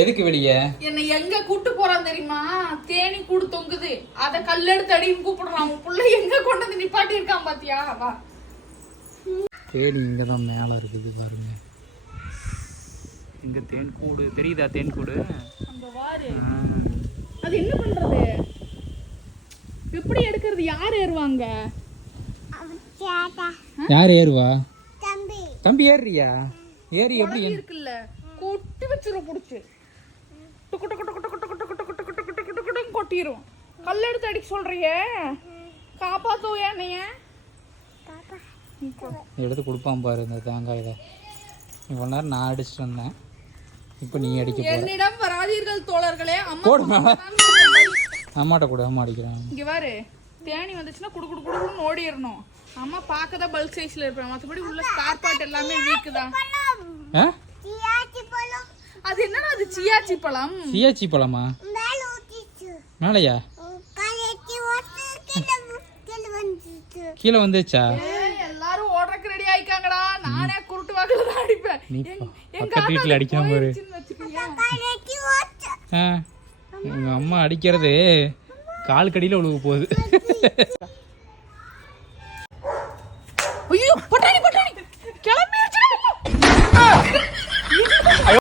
எதுக்கு வெளியே என்ன எங்க கூட்டு போறான் தெரியுமா? தேனி கூடு தொங்குது, அத கல்லெடுத்து அடின்னு கூப்பிடுறான். அவன் புள்ள எங்க கொண்டு வந்து நிப்பாட்டி இருக்கான் பாத்தியா? வா. தேனி இங்கதான் மேல இருக்குது பாருங்க. இங்க தேன் கூடு தெரியுதா? தேன் கூடு அங்க வாரு. அது என்ன பண்றது? எப்படி எடுக்கிறது? யார் ஏறுவாங்க? யார் ஏறுவா? தம்பி ஏறியா? ஏறி எப்படி இருக்குல்ல கொட்டி வச்சிரும், புடிச்சு டுக்கு டுக்கு டுக்கு டுக்கு டுக்கு டுக்கு டுக்கு டுக்கு டுக்கு டுக்கு டுக்கு கொட்டிரும். கல் எடுத்து அடிக்க சொல்றியே, காப்பாத்து என்னைய. எடுத்து கொடுப்பான் பாரு இந்த தேங்காயில. இவ்வளவு நேரம் நான் அடிச்சுட்டு வந்தேன், இப்போ நீ அடிக்க போற. என்னிடம் வராதீர்கள் தோழர்களே. அம்மாட்ட கூட அம்மா அடிக்கிறான். இங்க பாரு, தேனி வந்துச்சுன்னா குடு குடு குடுன்னு ஓடிடணும். அம்மா பார்க்கதான் பல்க் சைஸ்ல இருப்பேன், மற்றபடி உள்ள ஸ்பார் பார்ட் எல்லாமே வீக் தான். அது என்னடா அது? சியாச்சி பழம். சியாச்சி பழமா? மேலையா? கீழே வந்துச்சா? எல்லாரும் ஓடுறதுக்கு ரெடி ஆயிக்காங்கடா. நானே குருட்டு வாக்குல தான் அடிப்பேன். பக்கத்து வீட்டுல அடிக்காம பாரு. உங்க அம்மா அடிக்கிறது கால் கடியில உழுக போகுது. ஐயோ பட்டாணி பட்டாணி